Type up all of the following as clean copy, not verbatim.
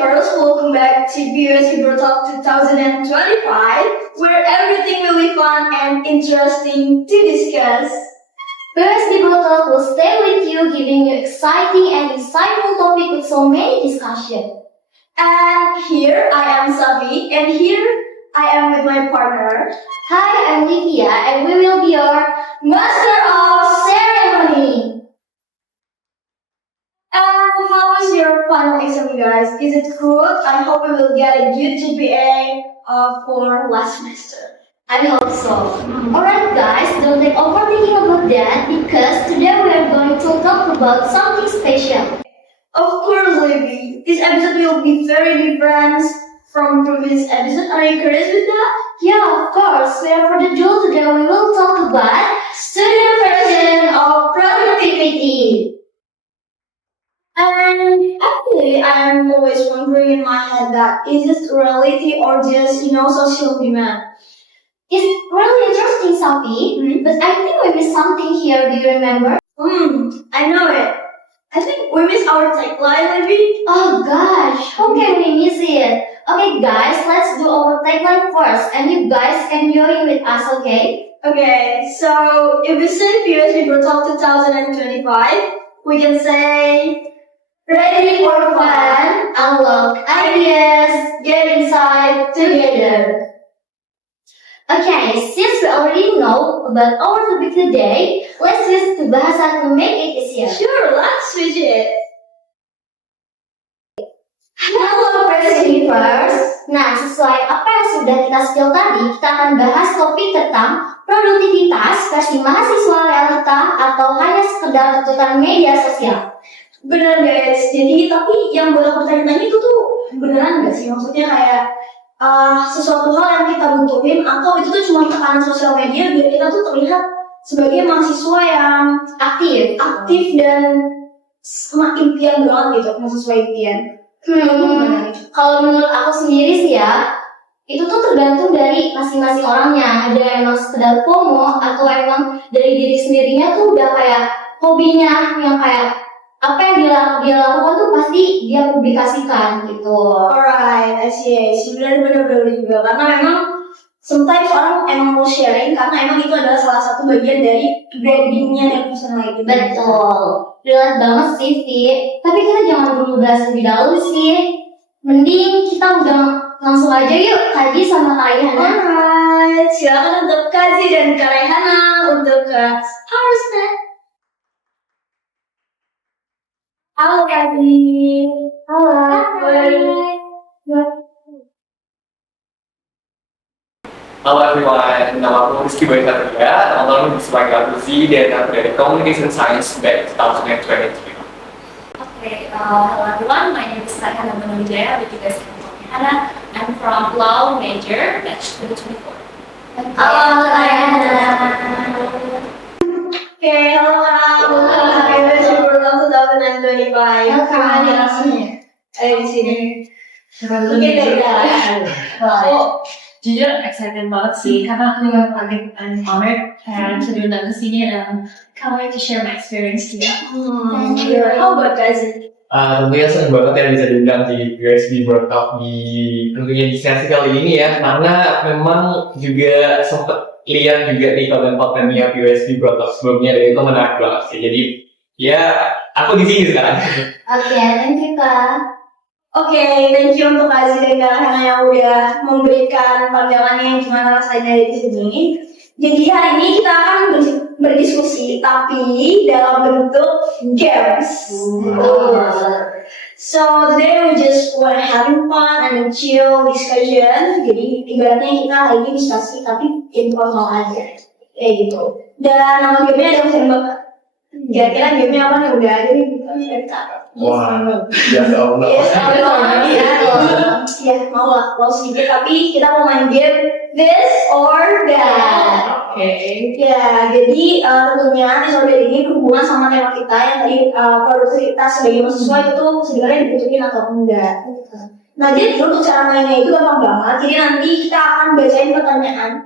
first, welcome back to PUSC Bro Talk 2025, where everything will be fun and interesting to discuss. PUSC Bro Talk will stay with you, giving you exciting and insightful topics with so many discussions. And here I am Savi, and here I am with my partner. Hi, I'm Livia, and we will be your Master of Ceremony. And how was your final exam, you guys? Is it good? I hope we will get a good GPA for last semester. I hope so. Alright guys, don't take overthinking about that because today we are going to talk about something special. Of course, Livy. This episode will be very different from previous episode. Are you curious with that? Yeah, of course. Without further ado, today we will talk about student version of productivity. And actually, I am always wondering in my head that is it reality or just, social demand? It's really interesting, Safi, but I think we missed something here. Do you remember? I know it. I think we missed our tagline, Livy. Oh gosh, how can we miss it? Okay guys, let's do our tagline first and you guys can join with us, okay? Okay, so if we say PUSC Bro Talk 2025, we can say Ready for fun, unlock ideas, get inside together. Okay, since we already know about our topic today, let's switch to bahasa to make it easier. Sure, let's switch it. Halo Fresh Universe. Nah, sesuai apa yang sudah kita spill tadi, kita akan bahas topik tentang produktivitas versi mahasiswa realita atau hanya sekedar tuntutan media sosial. Bener guys, jadi tapi yang buat aku tanya-tanya itu tuh beneran gak sih? Maksudnya kayak sesuatu hal yang kita butuhin atau itu tuh cuma tekanan sosial media biar kita tuh terlihat sebagai mahasiswa yang aktif dan sama impian banget gitu, mahasiswa impian. Kalau menurut aku sendiri sih ya, itu tuh tergantung dari masing-masing orangnya. Ada yang emang sekedar FOMO atau emang dari diri sendirinya tuh udah kayak hobinya yang kayak apa yang dia lakukan tuh pasti dia publikasikan gitu. Alright, I see. Benar-benar juga karena memang sometimes orang emang mau sharing karena emang itu adalah salah satu bagian dari brandingnya dan personality. Betul, relate banget sih, Vi. Tapi kita jangan dulu bahas lebih dahulu sih. Mending kita udah langsung aja yuk Kaji sama Kak Raihana. Alright, silakan untuk Kaji dan Kak Raihana untuk our snack. Halo Kaji. Halo. Halo everyone, nama aku Rizky Boy Satria, teman-teman bisa panggil aku Z dan aku dari Communication Science batch 2023. Hello everyone, my name is Raihana Manujaya, with you guys from Raihana. I'm from Law Major, batch 2024. Halo Raihana. Oke, halo Kak. PUSC Bro Talk 2025. Gimana nih rasanya? Ada di sini. Oke, dari Jujur excited banget sih, karena aku yang paling honored and to diundang ke sini dan can't wait to share my experience juga. How about Kaji? Tentunya senang banget ya bisa diundang di PUSC Bro Talk di tentunya di sesi kali ini ya, karena memang juga sempat lihat juga nih konten-kontennya PUSC Bro Talk sebelumnya dan itu menarik banget sih. Jadi ya aku di sini sekarang. Oke, thank you Kak. Oke, thank you untuk Kazi dan Kak Hana yang udah memberikan pandangannya yang gimana rasanya di sini. Jadi hari ini kita akan berdiskusi, tapi dalam bentuk games. So today we just wanna having fun and chill discussion. Jadi ibaratnya kita hari ini diskusi tapi informal aja, kayak gitu. Dan nama gamenya ada yang bapak. Kira-kira gamenya apa nih? Udah ada nih kita. Wah, ya Allah. Ya mau lah, mau sedikit tapi kita mau main game this or that. Oke. Ya, jadi tentunya episode ini berhubungan sama tema kita yang tadi produktivitas sebagai mahasiswa itu tuh sebenarnya dibutuhin atau enggak. Nah, jadi untuk cara mainnya itu gampang banget. Jadi nanti kita akan bacain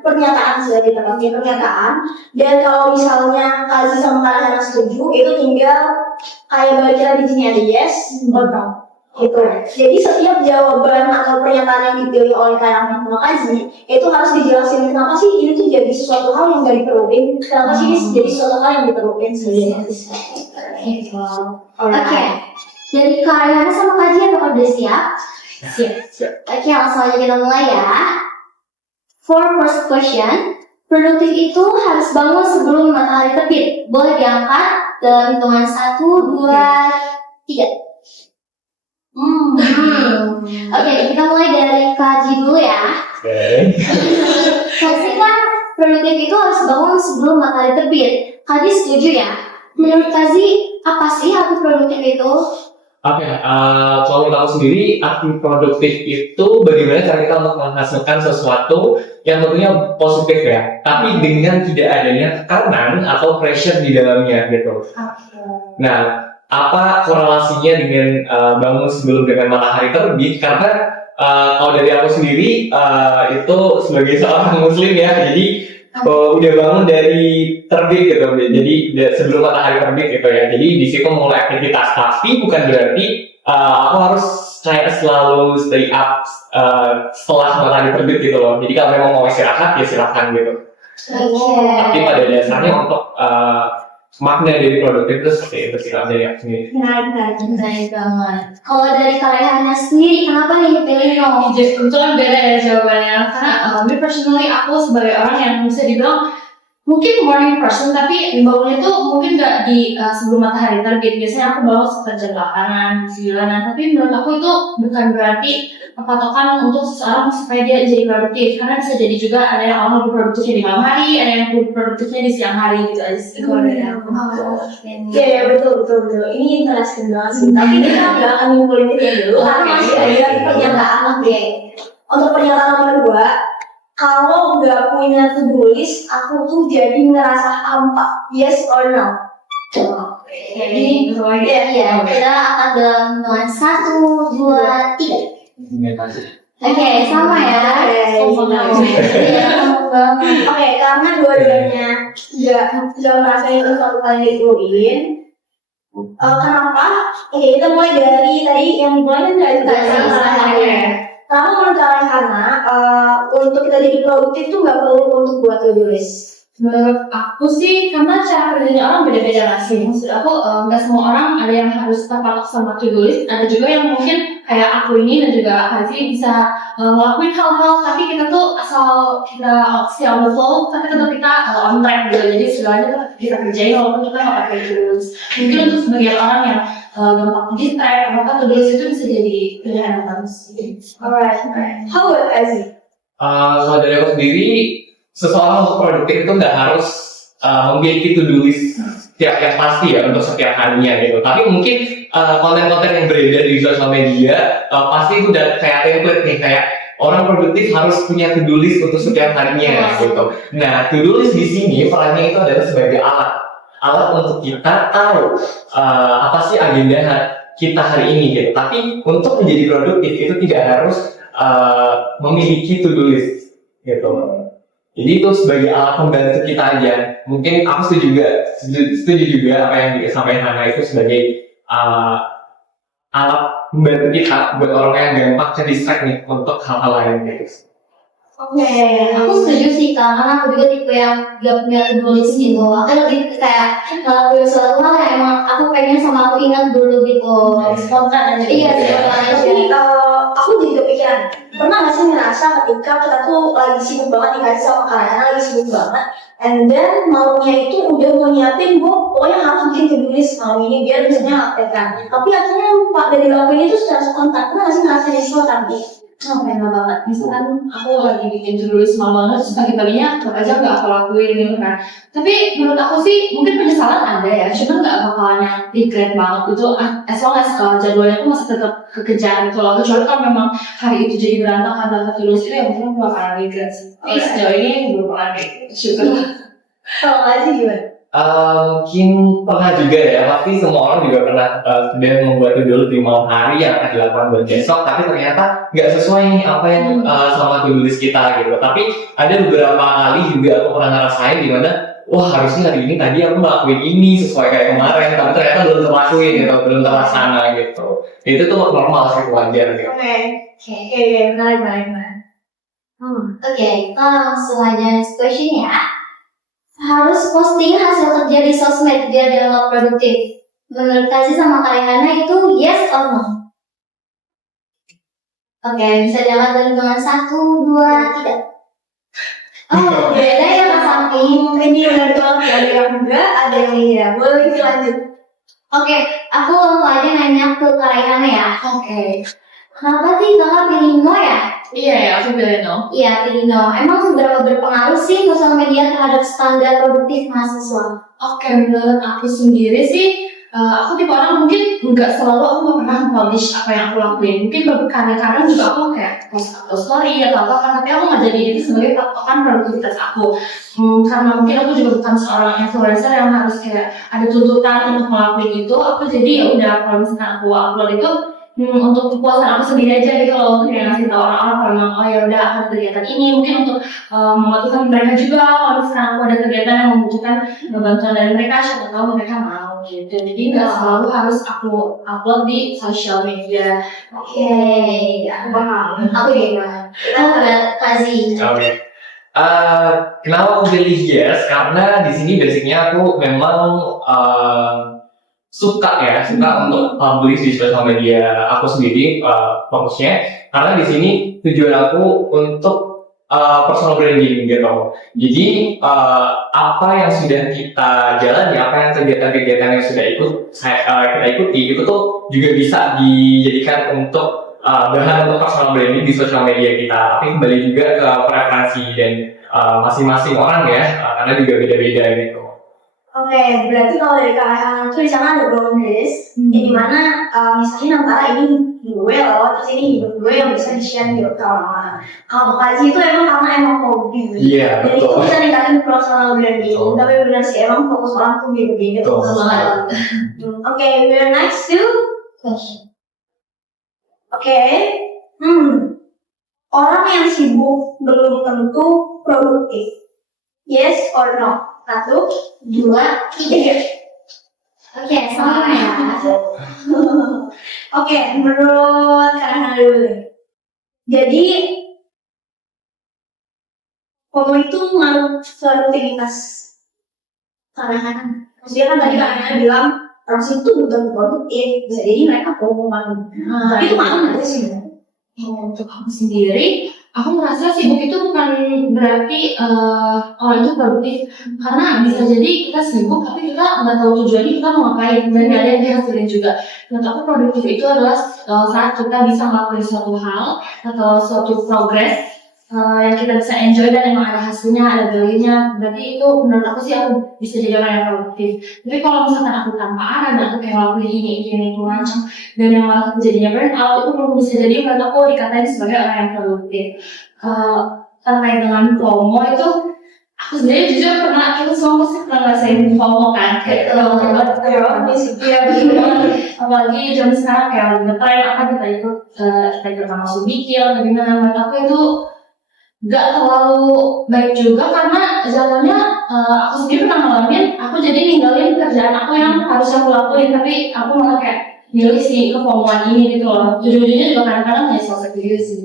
pernyataan sebagai pernyataan. Dan kalau misalnya Kazi sama Kak Hana setuju, itu tinggal kayak baca di sini ada yes or no. gitu. Jadi setiap jawaban atau pernyataan yang dipilih oleh karyawan Himakazi itu harus dijelasin kenapa sih ini tuh jadi sesuatu hal yang gak diperluin, kenapa sih ini jadi sesuatu hal yang diperluin sebenarnya. Oke. Dari karyanya sama kajian bakal udah siap? Siap. Oke, langsung aja kita mulai ya. For first question, produktif itu harus bangun sebelum matahari terbit. Boleh diangkat dalam hitungan 1, 2, 3. Oke, kita mulai dari Kaji dulu ya. Kaji kan produktif itu harus bangun sebelum matahari terbit. Kaji setuju ya? Menurut Kaji, apa sih arti produktif itu? Kalau menurut aku sendiri, arti produktif itu bagaimana cara kita untuk menghasilkan sesuatu yang tentunya positif ya, tapi dengan tidak adanya tekanan atau pressure di dalamnya gitu. Nah, apa korelasinya dengan bangun sebelum dengan matahari terbit? Karena kalau dari aku sendiri itu sebagai seorang muslim ya, jadi udah bangun dari terbit gitu, jadi sebelum matahari terbit gitu ya. Jadi di situ mulai aktivitas, tapi bukan berarti aku harus kayak selalu stay up setelah matahari terbit gitu loh. Jadi kalau memang mau istirahat ya silahkan gitu. Tapi pada dasarnya untuk makna dari produktif itu seperti itu sih kalau dari aku sendiri. Baik banget. Kalau dari karyanya sendiri, kenapa nih pilih no? Kebetulan beda ya jawabannya, karena me personally aku sebagai orang yang bisa dibilang mungkin morning person, tapi bangunnya tuh mungkin nggak di sebelum matahari terbit. Biasanya aku bangun sekitar jam 8-an, 9-an, tapi menurut aku itu bukan berarti patokan untuk seseorang supaya dia jadi produktif, karena bisa jadi juga ada yang orang lebih produktifnya di malam hari, ada yang lebih produktifnya di siang hari gitu aja sih kalau dari aku. Iya, betul. Ini interesting banget sih. Tapi kita nggak akan nyimpulin itu dulu karena masih ada pernyataan. Untuk pernyataan nomor 2, kalau nggak punya to-do list, aku tuh jadi ngerasa hampa. Yes or no? Jadi, iya, kita akan dalam hitungan 1, 2, 3. Oke, sama ya. Oke, karena dua-duanya nggak merasa itu suatu kali diturunin. Kenapa? Oke, kita mulai dari tadi yang dimulai kan dari karena menurut kalian karena untuk kita jadi produktif tuh nggak perlu untuk buat to-do list. Menurut aku sih, karena cara kerjanya orang beda-beda lah sih. Maksud aku, nggak semua orang ada yang harus terpatok sama to-do list. Ada juga yang mungkin kayak aku ini dan juga Kazi bisa ngelakuin hal-hal, tapi kita tuh asal kita stay on the flow, tapi tetap kita on track gitu. Jadi segalanya tuh kita kerjain walaupun kita nggak pakai to-do list. Mungkin untuk sebagian orang yang gampang distract, maka to-do list itu bisa jadi pilihan yang bagus. Alright. How about Kazi? Kalau dari aku sendiri, seseorang untuk produktif itu nggak harus memiliki to-do list yang pasti ya untuk setiap harinya gitu. Tapi mungkin konten-konten yang beredar di sosial media pasti itu udah kayak template nih, kayak orang produktif harus punya to-do list untuk setiap harinya gitu. Nah, to-do list di sini perannya itu adalah sebagai alat untuk kita tahu apa sih agenda kita hari ini gitu. Tapi untuk menjadi produktif itu tidak harus memiliki to-do list gitu. Jadi itu sebagai alat membantu kita aja. Mungkin aku setuju juga apa yang disampaikan Hana itu sebagai alat membantu kita buat orang yang gampang terdistract nih untuk hal-hal lain gitu. Oke, aku setuju sih karena aku juga tipe yang gak punya to-do list gitu. Aku lebih kayak ngelakuin suatu hal yang emang aku pengen sama aku ingat dulu gitu. Spontan aja. Iya, spontan aja. Tapi aku jadi kepikiran, pernah nggak sih ngerasa ketika kita tuh lagi sibuk banget dikasih sama kalian, lagi sibuk banget, and then malamnya itu udah mau nyiapin pokoknya harus bikin to-do list malam ini biar misalnya update kan. Tapi akhirnya lupa dari lakuin itu secara spontan. Pernah nggak sih ngerasa spontan nih? Enak banget. Misalkan aku lagi bikin to-do list malam banget, terus pagi-paginya tetap aja nggak aku lakuin gitu kan. Tapi menurut aku sih mungkin penyesalan ada ya, cuma nggak bakalan yang regret banget gitu. As long as jadwalnya tuh masih tetap kekejar gitu loh. Kecuali kalau memang hari itu jadi berantakan tanpa to-do list itu ya mungkin aku bakalan regret sih. Tapi sejauh ini belum pernah regret. Syukur. Kalau nggak sih gimana? Mungkin pernah juga ya, pasti semua orang juga pernah sudah membuat to-do list di malam hari yang akan dilakukan buat besok, tapi ternyata nggak sesuai nih apa yang sama to-do list kita gitu. Tapi ada beberapa kali juga aku pernah ngerasain di mana wah harusnya hari ini tadi aku ngelakuin ini sesuai kayak kemarin, tapi ternyata belum terlakuin gitu, belum terlaksana gitu. Itu tuh normal sih, wajar gitu. Oke, Oke. menarik. Oke, kita langsung aja next question ya. Harus posting hasil kerja di sosmed biar dianggap produktif. Menurut Kazi sama Karihana itu yes or no? Oke, bisa jawab dengan 1, 2, 3. Oh, beda ya Mas Sapi. Mungkin dia udah tolak, ada yang enggak, ada yang iya. Boleh lanjut. Oke, aku langsung aja nanya ke Karihana ya. Oke. Kenapa sih kakak pilih no ya? Iya ya, aku pilih no. Iya, pilih no. Emang seberapa berpengaruh sih sosial media terhadap standar produktif mahasiswa? Oke, menurut aku sendiri sih, aku tipe orang mungkin nggak selalu aku nggak pernah publish apa yang aku lakuin. Mungkin kadang-kadang juga aku kayak post atau story atau apa kan, tapi aku nggak jadi itu sebagai patokan produktivitas aku. Karena mungkin aku juga bukan seorang influencer yang harus kayak ada tuntutan untuk ngelakuin itu. Aku jadi ya udah kalau misalkan aku upload itu untuk kepuasan aku sendiri aja gitu loh, untuk yang ngasih tau orang-orang kalau memang oh ya udah akan kegiatan ini mungkin untuk memotivasi mereka juga kalau misalkan aku ada kegiatan yang membutuhkan bantuan dari mereka, siapa tahu mereka mau gitu. Jadi nggak selalu harus aku upload di sosial media. Oke, aku paham. Aku gimana? Kita udah kasih. Oke. Kenapa aku pilih yes? Karena di sini basicnya aku memang suka untuk publish di sosial media aku sendiri, fokusnya karena di sini tujuan aku untuk personal branding gitu. Jadi apa yang sudah kita jalani, apa yang kegiatan-kegiatan yang sudah kita ikuti itu tuh juga bisa dijadikan untuk bahan untuk personal branding di sosial media kita. Tapi kembali juga ke preferensi dan masing-masing orang ya, karena juga beda-beda gitu. Oke, berarti kalau dari Karihana tuh di sana ada boundaries, di mana misalnya antara ini gue loh, terus ini hidup gue yang bisa di-share gitu ke orang-orang. Kalau Kazi itu emang karena emang hobi, Iya, dan itu betul. bisa ningkatin personal branding. Betul. Tapi benar sih emang fokus orang tuh beda-beda. Betul. Oke, we're next to Question. Oke, orang yang sibuk belum tentu produktif. Yes or no? 1, 2, 3. Oke, sama ya. Oke, menurut Karihana dulu deh. Jadi, FOMO itu ngaruh ke rutinitas Karihana. Maksudnya kan tadi Karihana bilang orang situ bukan produktif, bisa jadi mereka FOMO malu. Itu malu nggak sih? Untuk aku sendiri, aku merasa sibuk itu bukan berarti orang itu produktif, karena bisa jadi kita sibuk tapi kita nggak tahu tujuannya kita mau ngapain dan nggak ada yang dihasilin juga. Menurut aku produktif itu adalah saat kita bisa ngelakuin suatu hal atau suatu progress yang kita bisa enjoy dan emang ada hasilnya, ada value-nya. Berarti itu menurut aku sih aku bisa jadi orang yang produktif. Tapi kalau misalkan aku tanpa arah dan aku kayak ngelakuin ini macam dan yang malah jadinya burn out, itu belum bisa jadi menurut aku dikatain sebagai orang yang produktif. Terkait dengan FOMO itu, aku sendiri jujur pernah, kita semua pasti pernah ngerasain FOMO kan, kayak apalagi jam sekarang kayak lagi ngetrend apa kita ikut termasuk mikir, tapi menurut aku itu gak terlalu baik juga karena zamannya aku sendiri pernah ngalamin, aku jadi ninggalin kerjaan aku yang harus aku lakuin, tapi aku malah kayak milih si kefomoan ini gitu loh. Jujur-jujurnya juga kadang-kadang kayak sosok diri sih.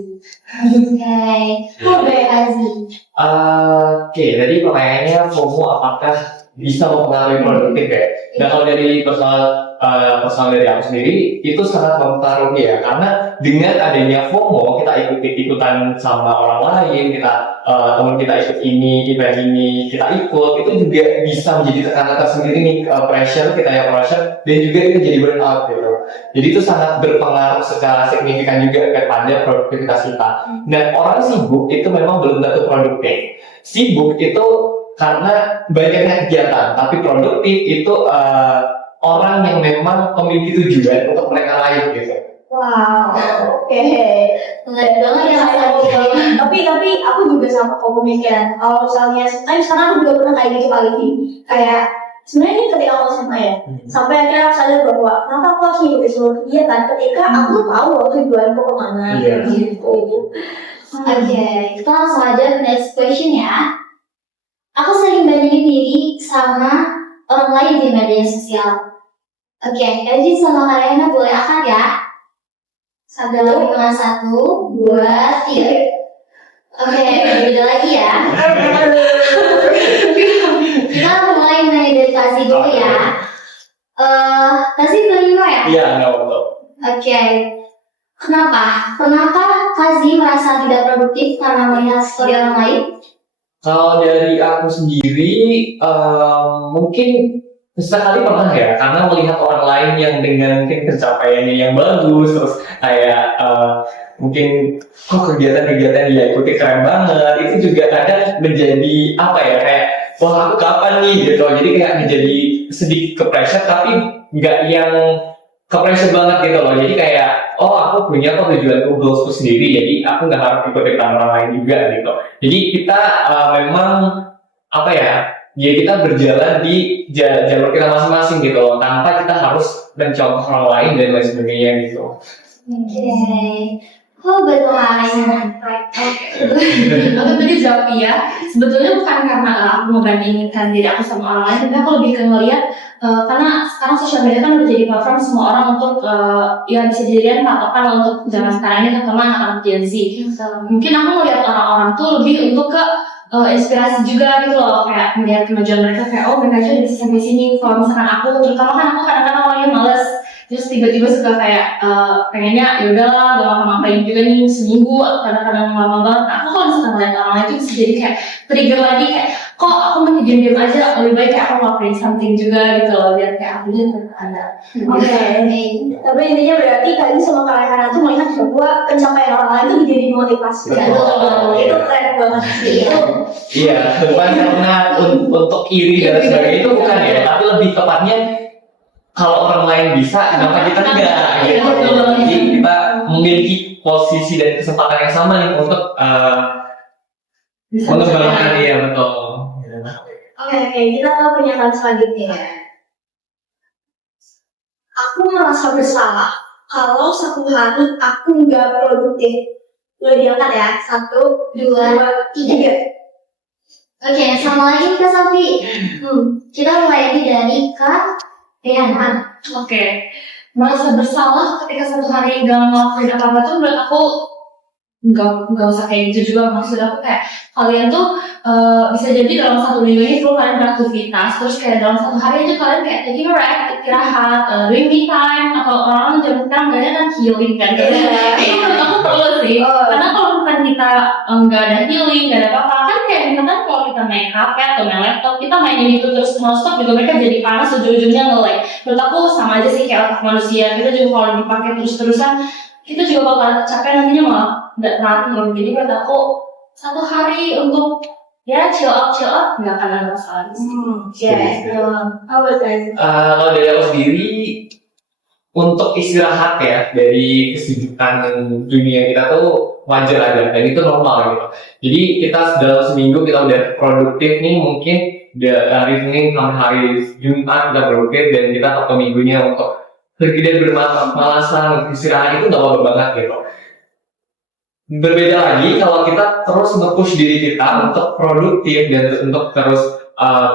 Oke, Kazi. Oke, tadi pertanyaannya FOMO apakah bisa mempengaruhi produktif ya? Nah kalau dari personal dari aku sendiri itu sangat mempengaruhi ya, karena dengan adanya FOMO kita ikutan sama orang lain, teman kita ikut ini, event ini kita ikut, itu juga bisa menjadi tekanan tersendiri nih, pressure kita yang pressure dan juga itu jadi burnout gitu. Jadi itu sangat berpengaruh secara signifikan juga kepada produktivitas kita. Dan orang sibuk itu memang belum tentu produktif. Sibuk itu karena banyaknya kegiatan, tapi produktif itu orang yang memang memiliki tujuan untuk mereka lain gitu. Wow, oke. Enggak banget ya saya. Tapi aku juga sama pemikiran. Kalau misalnya, sekarang aku juga pernah kayak gitu kali ini. Kayak sebenarnya ini ketika aku SMA ya, sampai akhirnya aku sadar bahwa kenapa aku harus ngikutin seluruh kegiatan ketika aku tahu tujuanku kemana gitu. Oke, kita langsung aja ke next question ya. aku sering bandingin diri sama orang lain di media sosial. Oke, jadi sama kalian boleh angkat ya. Dalam hitungan 1, 2, 3. Oke, beda lagi ya. Kita mulai dari Kazi dulu ya. Kazi belum ya? Iya, nggak betul. Oke. Kenapa Kazi merasa tidak produktif karena melihat story orang lain? Kalau dari aku sendiri, mungkin sesekali pernah ya, karena melihat orang lain yang dengan mungkin pencapaiannya yang bagus, terus kayak mungkin kok kegiatan-kegiatan dia ikuti keren banget, itu juga kadang menjadi apa ya, kayak wah aku kapan nih gitu, jadi kayak menjadi sedikit ke-pressure, tapi nggak yang ke-pressure banget gitu loh, jadi kayak oh aku punya kok tujuanku, goalsku sendiri, jadi aku nggak harus ikut-ikutan orang lain juga gitu. Jadi kita memang apa ya kita berjalan di jalur kita masing-masing gitu loh, tanpa kita harus mencontoh orang lain dan lain sebagainya gitu. Oke. Oh betul. Aku tadi jawab ya, sebetulnya bukan karena aku membandingkan diri aku sama orang lain, tapi aku lebih ke ngeliat karena sekarang sosial media kan udah jadi platform semua orang untuk ya bisa dijadikan patokan untuk zaman sekarang ini, terutama anak-anak Gen Z. Mungkin aku ngeliat orang-orang tuh lebih untuk ke inspirasi juga gitu loh, kayak melihat kemajuan mereka, kayak oh mereka aja bisa sampai sini. Kalau misalkan aku, terutama kan aku kadang-kadang awalnya males, terus tiba-tiba suka kayak pengennya yaudahlah gak ngapa-ngapain juga nih seminggu atau kadang-kadang lama banget. Nah, aku kalau misalkan ngeliat orang lain itu bisa jadi kayak trigger lagi, kayak kok aku masih diam-diam aja, lebih baik kayak aku ngelakuin something juga gitu loh, biar kayak aku jadi ada. Oke. Tapi intinya berarti kalian sama kalian tuh melihat bahwa pencapaian orang lain itu menjadi motivasi. Betul. Itu keren banget sih. Itu Iya, bukan karena untuk iri dan sebagainya, itu bukan ya, tapi lebih tepatnya kalau orang lain bisa, kenapa kita enggak? Gitu. Jadi kita memiliki posisi dan kesempatan yang sama nih untuk mengembangkan dia, betul. Oke, kita ke pernyataan selanjutnya. Aku merasa bersalah kalau satu hari aku nggak produktif. Boleh diangkat ya? 1, 2, 3. Oke, sama lagi Kak Sofi. Kita mulai lagi dari Kak Riana. Oke. Merasa bersalah ketika satu hari gak ngelakuin apa-apa tuh menurut aku nggak usah kayak gitu juga. Maksud aku kayak kalian tuh bisa jadi dalam satu minggu ini full kalian beraktivitas, terus kayak dalam satu hari aja kalian kayak taking a rest, istirahat, doing me time, atau orang zaman sekarang banyak kan healing kan gitu. Itu menurut aku perlu sih, karena kalau misalkan kita nggak ada healing, nggak ada apa-apa, kan kayak misalkan kalau kita main HP atau main laptop, kita mainin itu terus non-stop juga mereka jadi panas, ujung-ujungnya nge-lag. Menurut aku sama aja sih kayak otak manusia, kita juga kalau dipakai terus-terusan kita juga bakal capek, nantinya malah nggak teratur. Jadi menurut aku satu hari untuk ya chill out nggak akan ada masalah. Kalau dari aku sendiri, untuk istirahat ya dari kesibukan dunia kita tuh wajar aja, dan itu normal gitu. Jadi kita dalam seminggu kita udah produktif nih, mungkin hari Senin sampai hari Jumat udah produktif, dan kita Sabtu minggunya untuk pergi dan bermalas-malasan istirahat, itu nggak apa-apa banget gitu. Berbeda lagi kalau kita terus nge-push diri kita untuk produktif dan untuk terus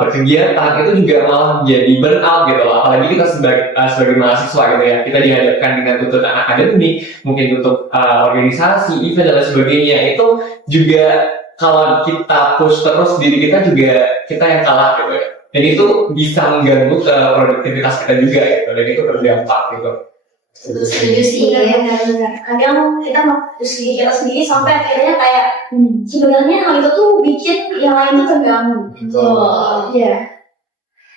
berkegiatan, itu juga malah jadi burnout gitu loh. Apalagi kita sebagai mahasiswa gitu ya, kita dihadapkan dengan tuntutan akademik, mungkin untuk organisasi, event dan lain sebagainya. Itu juga kalau kita push terus diri kita, juga kita yang kalah gitu ya. Dan itu bisa mengganggu ke produktivitas kita juga gitu, dan itu berdampak gitu. Setuju sih. Benar. Kadang kita mengurus diri kita sendiri sampai akhirnya kayak sebenarnya hal itu tuh bikin yang lain tuh terganggu. Iya.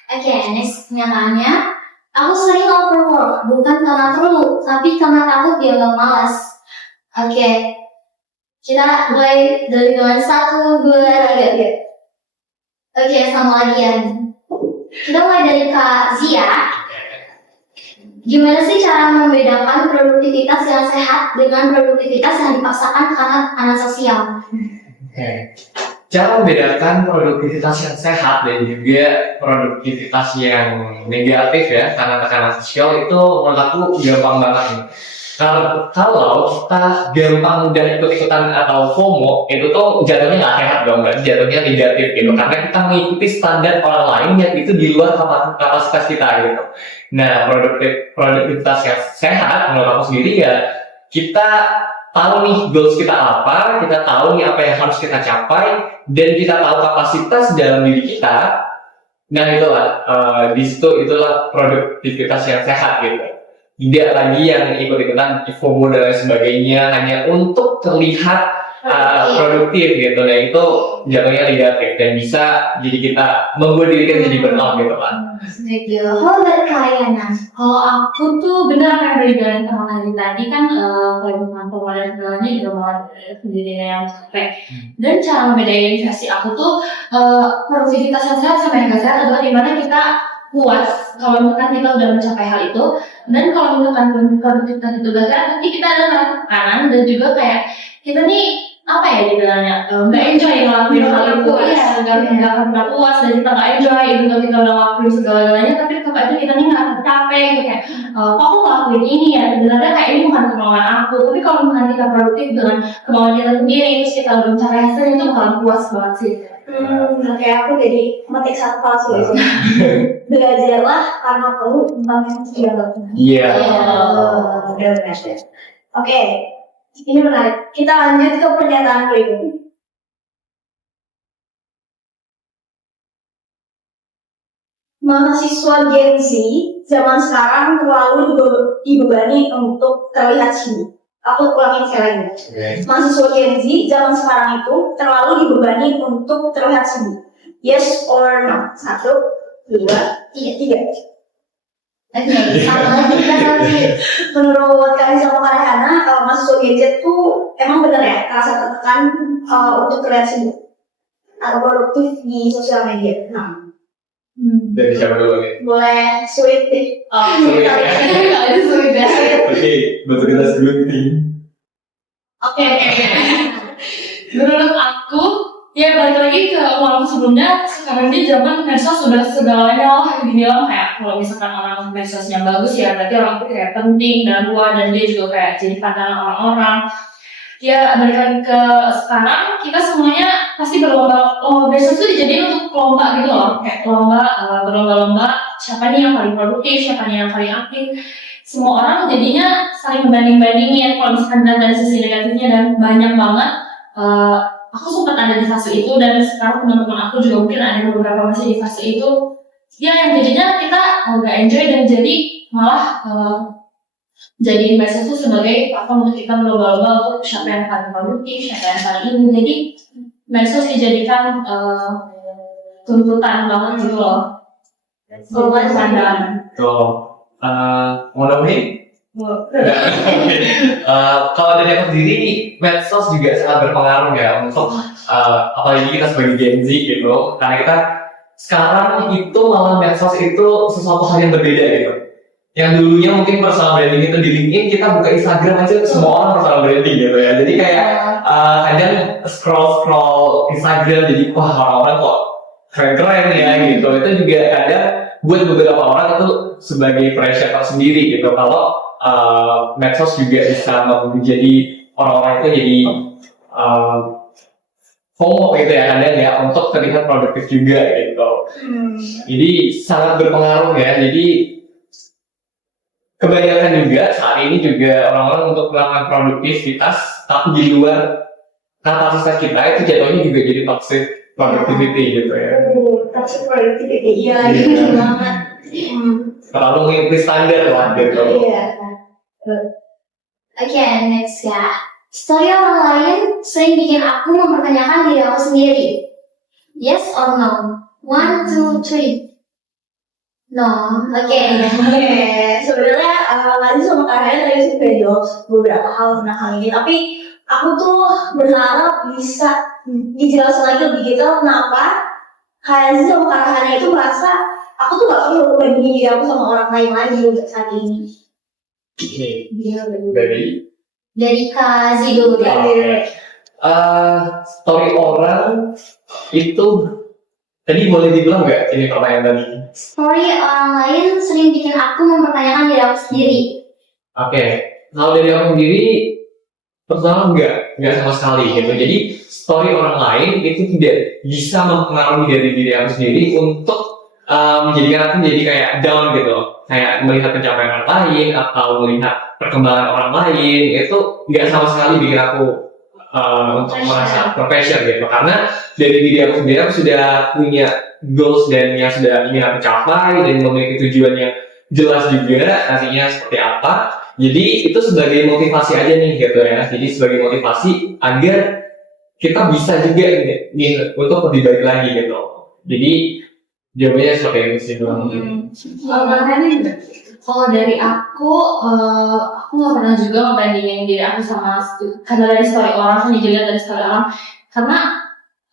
Oke, next pernyataannya. Aku sering overwork, bukan karena perlu, tapi karena takut dianggap malas. Oke. Kita mulai dari nomor 1, 2, 3. Oke, sama lagi ya. Kita mulai dari Kak Zia. Gimana sih cara membedakan produktivitas yang sehat dengan produktivitas yang dipaksakan karena tekanan sosial? Cara membedakan produktivitas yang sehat dan juga produktivitas yang negatif ya karena tekanan sosial, itu menurut aku gampang banget nih. Kalau kita gampang dan ikut-ikutan atau FOMO, itu tuh jatuhnya nggak sehat dong, berarti jatuhnya negatif gitu. Karena kita mengikuti standar orang lain yang itu di luar kapasitas kita gitu. Nah, produktivitas yang sehat menurut aku sendiri ya, kita tahu nih goals kita apa, kita tahu nih apa yang harus kita capai, dan kita tahu kapasitas dalam diri kita. Nah itulah, di situ itulah produktivitas yang sehat gitu. Tidak lagi yang ikut-ikutan FOMO dan lain sebagainya hanya untuk terlihat produktif gitu. Nah itu jatuhnya negatif dan bisa jadi kita membuat diri kita jadi burnout gitu kan. Kalau dari kalian, Kalau aku tuh benar kayak dari jalan sama kali tadi kan kalau dengan pemodal segalanya juga mau sendiri yang capek. Dan cara membedain versi aku tuh produktivitas yang sehat sama yang gak sehat adalah dimana kita puas kalau misalkan kita udah mencapai hal itu, dan kalau misalkan produktivitas itu gagal nanti kita ada tekanan dan juga kayak kita nih apa ya dibilangnya nggak enjoy ngelakuin hal itu, nggak puas dan kita nggak enjoy gitu. Kita udah ngelakuin segala-galanya tapi tetap aja kita nih nggak capek gitu, kayak kok aku ngelakuin ini ya, sebenarnya kayak ini bukan kemauan aku. Tapi kalau misalkan kita produktif dengan kemauan kita sendiri terus kita udah mencari hasilnya, itu bakal puas banget sih. Kayak aku jadi metik satu palsu gitu. Belajarlah karena perlu tentang yang tidak lakukan. Iya. Udah benar ya. Oke, ini menarik. Kita lanjut ke pernyataan berikutnya. Mahasiswa Gen Z zaman sekarang terlalu dibebani untuk terlihat sibuk. Aku ulangin sekali lagi. Mahasiswa Gen Z zaman sekarang itu terlalu dibebani untuk terlihat sibuk. Yes or no? 1, 2, 3. sama lagi kita lagi. Menurut kalian sama Karehana, mahasiswa Gen Z tuh emang bener ya rasa tertekan untuk terlihat sibuk atau produktif di sosial media. Nah, Dari siapa dulu nih? boleh sweet deh. Sweet ya? Kalau itu sulit ya. Oke, betul kita sebutin. Oke. Menurut aku, ya balik lagi ke uang sebelumnya, sekarang ini zaman medsos sudah segalanya lah dibilang kayak kalau misalkan orang medsosnya bagus ya berarti orang itu kayak penting dan luar, dan dia juga kayak jadi pandangan orang-orang. Ya balik lagi ke sekarang kita semuanya pasti berlomba. Medsos itu dijadiin untuk lomba gitu loh, kayak berlomba-lomba siapa nih yang paling produktif, siapa nih yang paling aktif. Semua orang jadinya saling membanding-bandingin kalau misalkan dari sisi negatifnya, dan banyak banget. Aku sempat ada di fase itu, dan sekarang teman-teman aku juga mungkin ada beberapa masih di fase itu. Ya yang jadinya kita nggak enjoy dan jadi malah jadiin medsos itu sebagai platform untuk kita berlomba-lomba untuk siapa yang paling produktif, siapa yang paling ini. Jadi medsos dijadikan tuntutan banget gitu loh. Tuntutan pandangan. Mau nambahin? Kalau dari aku sendiri, medsos juga sangat berpengaruh ya untuk apalagi kita sebagai Gen Z gitu, karena kita sekarang itu malah medsos itu sesuatu hal yang berbeda gitu. Yang dulunya mungkin personal branding itu di LinkedIn, kita buka Instagram aja semua orang personal branding gitu ya. Jadi kayak kadang scroll Instagram jadi wah orang-orang kok keren-keren ya gitu. Itu juga kadang buat beberapa orang itu sebagai pressure tersendiri gitu. Kalau medsos juga bisa menjadi orang-orang itu jadi FOMO gitu ya kadang ya, untuk terlihat produktif juga gitu. Jadi sangat berpengaruh ya. Jadi kebanyakan juga saat ini juga orang-orang untuk melakukan produktivitas tapi di luar kapasitas kita, itu jatuhnya juga jadi toxic productivity gitu ya. Toxic productivity. Iya, gitu banget. Terlalu mengikuti standar lah gitu. Iya. Oke, next ya. Story orang lain sering bikin aku mempertanyakan diri aku sendiri. Yes or no? 1, 2, 3. No. Oke. Sebenarnya Lali sama Karena tadi sudah jawab beberapa hal tentang hal ini, tapi aku tuh berharap bisa dijelaskan lagi lebih detail kenapa Kazi sama Karena itu merasa aku tuh gak perlu bandingin diri aku sama orang lain lagi untuk saat ini. Dari Kazi dulu deh. Story orang itu tadi boleh dibilang nggak ini pertanyaan tadi? Story orang lain sering bikin aku mempertanyakan diri aku sendiri. Oke. kalau dari aku sendiri personal enggak sama sekali gitu. Jadi story orang lain itu tidak bisa mempengaruhi dari diri aku sendiri untuk menjadikan aku jadi kayak down gitu, kayak melihat pencapaian orang lain atau melihat perkembangan orang lain itu nggak sama sekali bikin aku untuk merasa profesional gitu, karena dari diri aku sendiri aku sudah punya goals dan yang sudah ingin aku capai dan memiliki tujuan yang jelas juga nantinya seperti apa. Jadi itu sebagai motivasi aja nih gitu ya, jadi sebagai motivasi agar kita bisa juga nih untuk lebih baik lagi gitu. Jadi jawabannya seperti itu sih doang. Kalau dari aku nggak pernah juga ngebandingin diri aku sama, karena dari story orang kan dilihat dari story orang, karena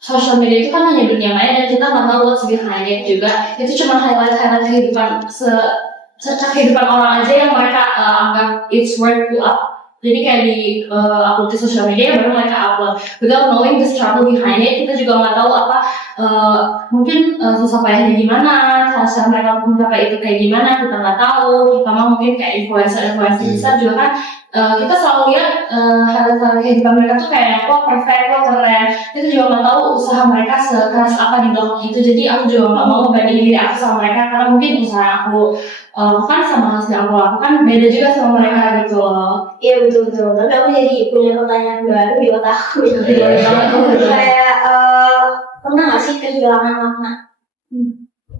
sosial media itu kan hanya dunia maya dan kita nggak tahu what's behind it juga. Itu cuma highlight kehidupan secara kehidupan orang aja yang mereka anggap it's worth to up. Jadi kayak di upload di sosial media baru mereka upload, without knowing the struggle behind it. Kita juga nggak tahu apa mungkin susah payahnya gimana, cara mereka mencapai itu kayak gimana, kita nggak tahu. Terutama mungkin kayak influencer besar juga kan, kita selalu lihat hal-hal kehidupan mereka tuh kayak kok perfect, kok keren. Kita juga nggak tahu usaha mereka sekeras apa di belakang itu. Jadi aku juga nggak mau bandingin diri aku sama mereka, karena mungkin usaha aku kan sama hasil yang aku lakukan beda juga sama mereka gitu loh. Iya betul. Tapi aku jadi punya pertanyaan baru di otakku. Kayak pernah nggak sih kehilangan makna?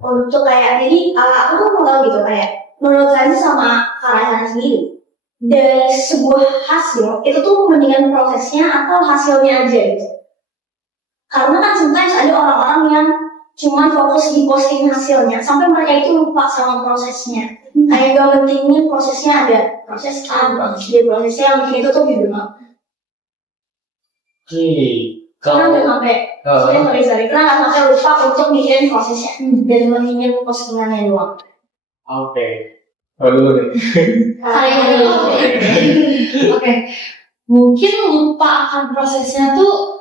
Untuk kayak jadi aku tuh mau tahu gitu kayak menurut saya sih sama Farhan sendiri, dari sebuah hasil itu tuh mendingan prosesnya atau hasilnya aja gitu. Karena kan sometimes ada orang-orang yang cuma fokus di posting hasilnya sampai mereka itu lupa sama prosesnya. Kayak gak pentingin prosesnya, ada proses A, proses B, prosesnya yang bikin itu tuh gitu. Karena nggak sampai, sorry, karena nggak sampai lupa untuk mikirin prosesnya dan mentingin postingannya doang. Oke. Dulu deh. Oke. Mungkin lupa akan prosesnya tuh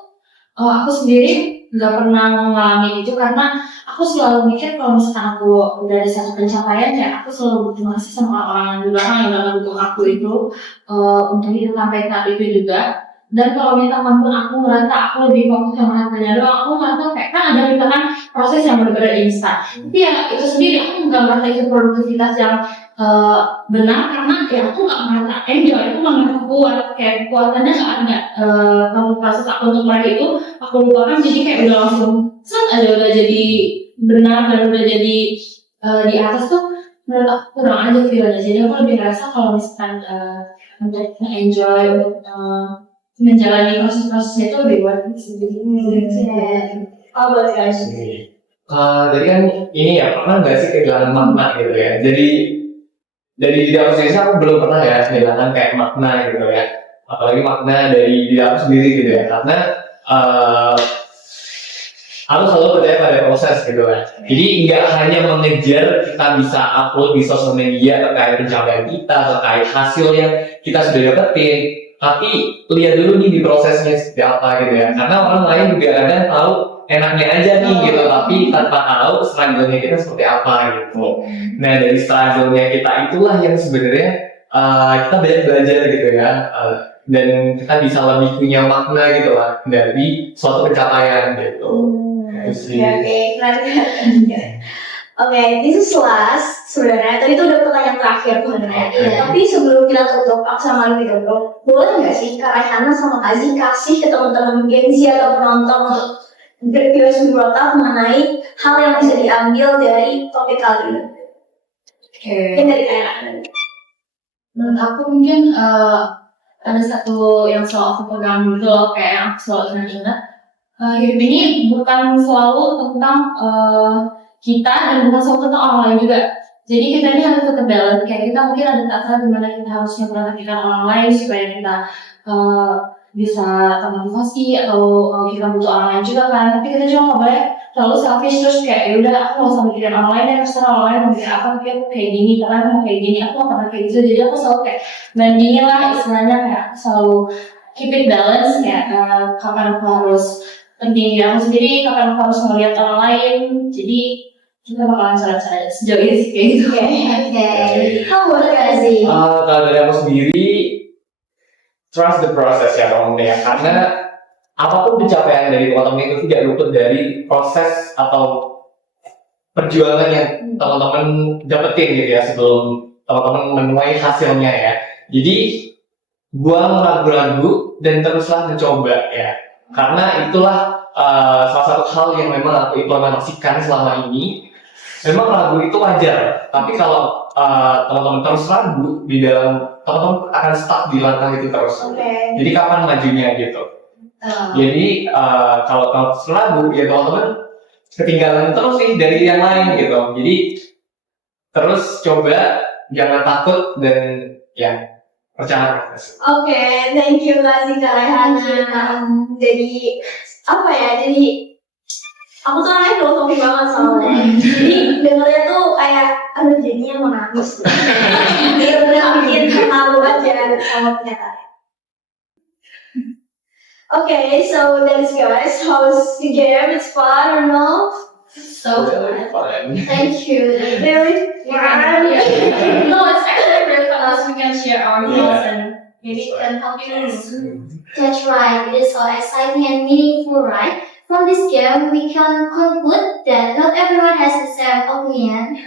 aku sendiri nggak pernah ngalamin itu, karena aku selalu mikir kalau misalkan aku udah ada satu pencapaian, kayak aku selalu berterima kasih sama orang-orang yang di belakang yang udah mendukung aku itu untuk hidup sampai saat itu juga. Dan kalau misalkan pun aku merasa aku lebih fokus sama hasilnya doang, aku merasa kayak kan ada misalkan proses yang benar-benar instan. Tapi ya itu sendiri aku nggak merasa itu produktivitas yang benar, karena ya aku nggak merasa enjoy, aku nggak merasa kuat, kayak kekuatannya nggak ada. Kalau proses aku untuk meraih itu aku lupakan, jadi kayak udah langsung set aja udah jadi benar dan udah jadi di atas tuh menurut aku kurang aja feelnya. Jadi aku lebih ngerasa kalau misalkan untuk enjoy, untuk menjalani proses-prosesnya itu lebih worth it sih. Oh buat guys. Jadi kan ini ya, pernah nggak sih kehilangan makna gitu ya? Jadi dari diri aku sendiri aku belum pernah ya kehilangan kayak makna gitu ya. Apalagi makna dari diri aku sendiri gitu ya. Karena aku selalu percaya pada proses gitu kan. Jadi nggak hanya mengejar kita bisa upload di sosial media terkait pencapaian kita, terkait hasil yang kita sudah dapetin, tapi lihat dulu nih di prosesnya seperti apa gitu ya. Karena orang lain juga kadang tahu enaknya aja nih gitu, tapi tanpa tahu struggle-nya kita seperti apa gitu. Nah dari struggle-nya kita itulah yang sebenarnya kita banyak belajar gitu ya, dan kita bisa lebih punya makna gitu lah dari suatu pencapaian gitu. Oke, this is last sebenarnya. Tadi itu udah pertanyaan terakhir sebenarnya. Tapi sebelum kita tutup, aku sama lu tutup, boleh nggak sih Kak Raihana sama Kak Aziz kasih ke teman-teman Gen Z atau penonton untuk USB Broadcast mengenai hal yang bisa diambil dari topik kali ini? Mungkin dari Kak Raihana. Menurut aku mungkin ada satu yang selalu aku pegang gitu loh, kayak yang aku selalu ingat. Hidup ini bukan selalu tentang kita dan bukan selalu tentang orang lain juga. Jadi kita ini harus tetap balance. Kayak kita mungkin ada saat-saat dimana kita harusnya memperhatikan orang lain supaya kita bisa termotivasi, atau kita butuh orang lain juga kan. Tapi kita juga nggak boleh terlalu selfish terus kayak yaudah aku nggak usah mikirin orang lain, terserah orang lain mau mikir apa, tapi aku kayak gini, karena aku mau kayak gini, aku nggak pernah kayak gitu. Jadi aku selalu kayak bandingin lah istilahnya, kayak aku selalu keep it balance, kayak kapan aku harus penting diri aku sendiri, kapan aku harus ngeliat orang lain. Jadi kita bakalan cara-cara sejauh ini sih kayak gitu. Oke. Kamu boleh Kak Aziz? Kalau dari aku sendiri trust the process ya teman-teman ya, karena apapun pencapaian dari teman-teman itu tidak luput dari proses atau perjuangan yang teman-teman dapetin gitu ya sebelum teman-teman menuai hasilnya ya. Jadi buang ragu-ragu dan teruslah mencoba ya, karena itulah salah satu hal yang memang aku implementasikan selama ini. Memang ragu itu wajar, tapi kalau teman-teman terus ragu di dalam, teman-teman akan stuck di langkah itu terus. Oke. Jadi kapan majunya gitu. Jadi kalau terus ragu ya teman-teman ketinggalan terus sih dari yang lain gitu. Jadi terus coba, jangan takut, dan ya percaya proses. Oke, thank you Kak Zika Rehana. Jadi apa ya? Jadi aku tuh anaknya filosofi banget soalnya. Jadi dengernya tuh kayak aduh jadinya mau nangis. Bener-bener bikin malu aja sama pernyataan. Okay, so that's guys. How's the game? It's fun or no? So Really fun. Thank you. Really fun. no, it's actually really fun as we can share our Yeah. thoughts and maybe it can help you. That's right. It is so exciting and meaningful, right? From this game, we can conclude that not everyone has the same opinion.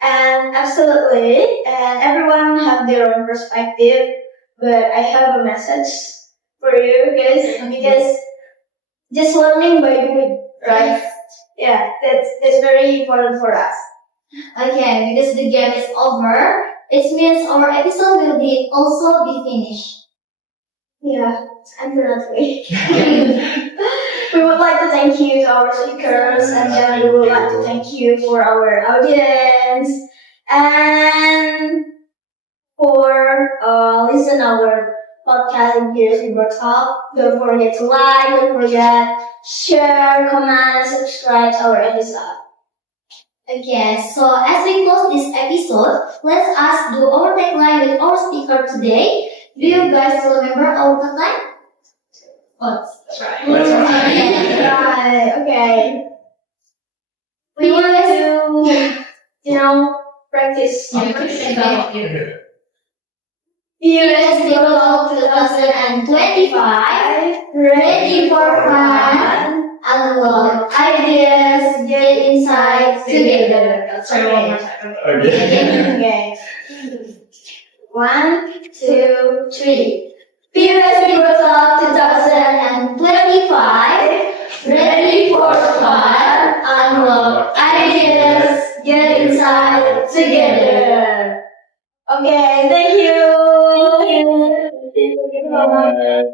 And absolutely, and everyone have their own perspective. But I have a message for you guys because just learning by doing, right? Yeah, that's very important for us. Okay, because the game is over, it means our episode will also be finished. Yeah, unfortunately. We would like to thank you to our speakers, and then we would like to thank you for our audience and for listen our podcast in PSB Talk. Don't forget to like, don't forget share, comment, and subscribe to our episode. Okay, so as we close this episode, let's do our tagline with our speaker today. Do you guys remember our tagline? That's right. Right, okay. We want to, practice. PUSD Global 2025, ready for fun, unlock ideas, get inside together. That's right. One more time. Okay. Okay. 1, 2, 3. PUSD Global 2025, Ready for fun, unlock ideas, get inside together. Okay, thank you. Bye.